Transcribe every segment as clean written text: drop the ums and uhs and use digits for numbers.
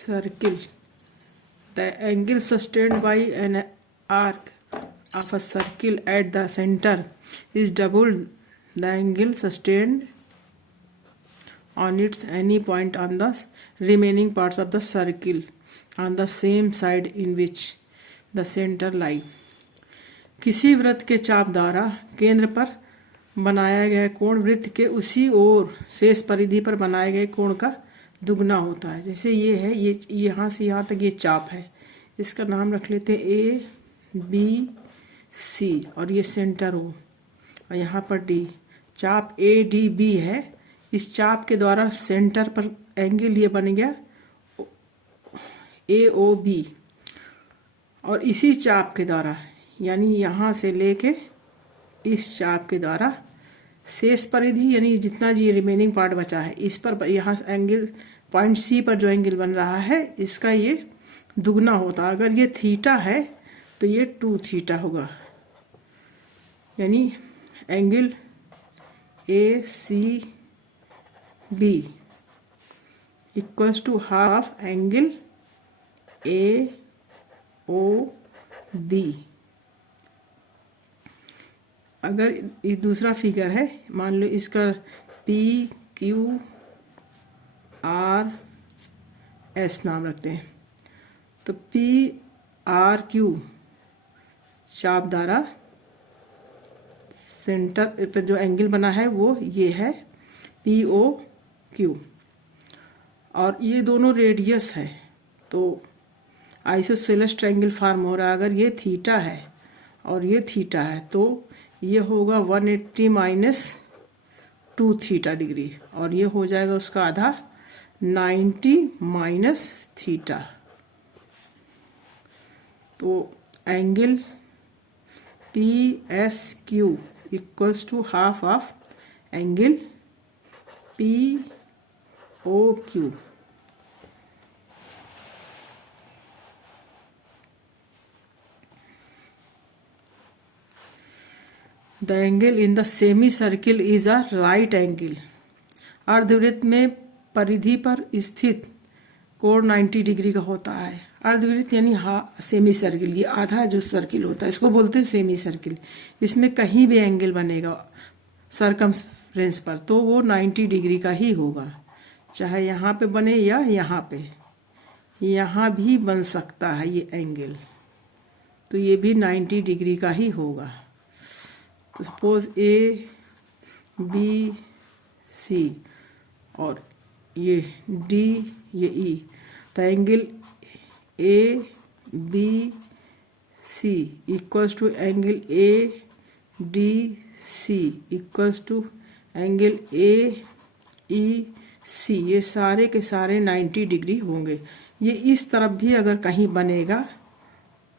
circle. The angle sustained by an arc of a circle at the center is double the angle sustained on its any point on the remaining parts of the circle on the same side in which the center lie. किसी वृत्त के चाप द्वारा केंद्र पर बनाया गया कोण वृत्त के उसी ओर शेष परिधि पर बनाए गए कोण का दुगना होता है। जैसे ये है, ये यहाँ से यहाँ तक ये चाप है, इसका नाम रख लेते हैं ए बी सी और ये सेंटर हो और यहाँ पर डी। चाप ए डी बी है, इस चाप के द्वारा सेंटर पर एंगल ये बन गया ए ओ बी और इसी चाप के द्वारा यानी यहाँ से लेके इस चाप के द्वारा शेष परिधि यानी जितना जी रिमेनिंग पार्ट बचा है इस पर यहाँ एंगल पॉइंट सी पर जो एंगल बन रहा है इसका ये दुगना होता है। अगर ये थीटा है तो ये 2 थीटा होगा, यानी angle A C B equals to half angle A O B. अगर ये दूसरा फिगर है, मान लो इसका पी क्यू आर एस नाम रखते हैं, तो पी आर क्यू चाप द्वारा सेंटर पर जो एंगल बना है वो ये है पी ओ क्यू और ये दोनों रेडियस है तो आइसोसेलेस ट्रायंगल फॉर्म हो रहा है। अगर ये थीटा है और ये थीटा है तो ये होगा 180 माइनस 2 थीटा डिग्री और ये हो जाएगा उसका आधा 90 माइनस थीटा। तो angle P S Q equals to half of angle P O Q. The angle in the semi circle is a right angle. अर्धवृत्त में परिधि पर स्थित कोण 90 डिग्री का होता है। अर्धवृत्त यानी सेमी सर्किल, ये आधा जो सर्किल होता है इसको बोलते हैं सेमी सर्किल। इसमें कहीं भी एंगल बनेगा सरकमफ्रेंस पर तो वो 90 डिग्री का ही होगा, चाहे यहाँ पे बने या यहाँ पे, यहाँ भी बन सकता है ये एंगल, तो ये भी 90 डिग्री का ही होगा। तो सपोज ए बी सी और ये डी ये ई, तो angle A B C equals to angle A D C equals to angle A E C, ये सारे के सारे 90 डिग्री होंगे। ये इस तरफ भी अगर कहीं बनेगा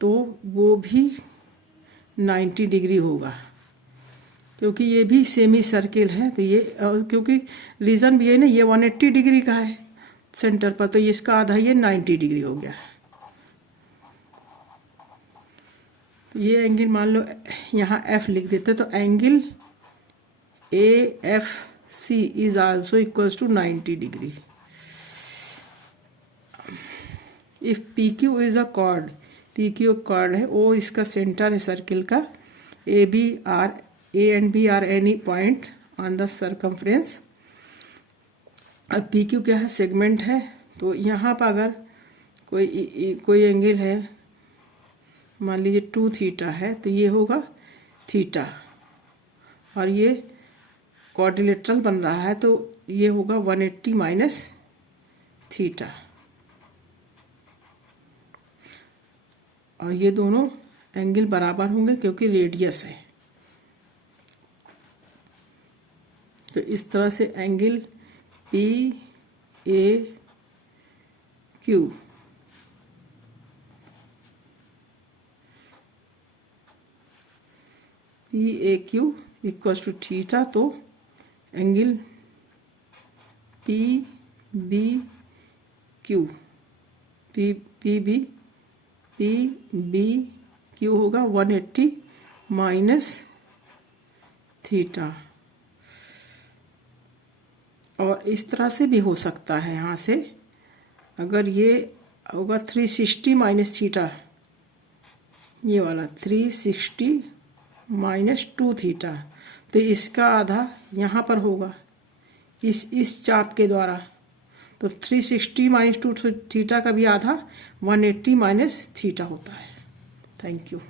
तो वो भी 90 डिग्री होगा क्योंकि ये भी सेमी सर्किल है। तो ये क्योंकि रीज़न भी है ना, ये 180 डिग्री का है सेंटर पर, तो इसका आधा ये 90 डिग्री हो गया। तो ये एंगल मान लो यहाँ एफ लिख देते तो angle A F C is also equals to 90 degree. If P Q is a chord, P Q chord है, ओ इसका सेंटर है सर्किल का, A B R A and B are any point on the circumference। अब P Q क्या है, segment है, तो यहाँ पर अगर कोई एंगल है, मान लीजिए 2 थीटा है, तो ये होगा थीटा और ये क्वाड्रिलेटरल बन रहा है तो ये होगा 180 माइनस थीटा और ये दोनों एंगल बराबर होंगे क्योंकि रेडियस है। तो इस तरह से angle P A Q P A Q equals to theta, तो angle P B Q P B Q होगा 180 माइनस थीटा। और इस तरह से भी हो सकता है, यहाँ से अगर ये होगा 360 माइनस थीटा, ये वाला 360 माइनस 2 थीटा, तो इसका आधा यहाँ पर होगा इस चाप के द्वारा। तो 360 माइनस 2 थीटा का भी आधा 180 माइनस थीटा होता है। Thank you.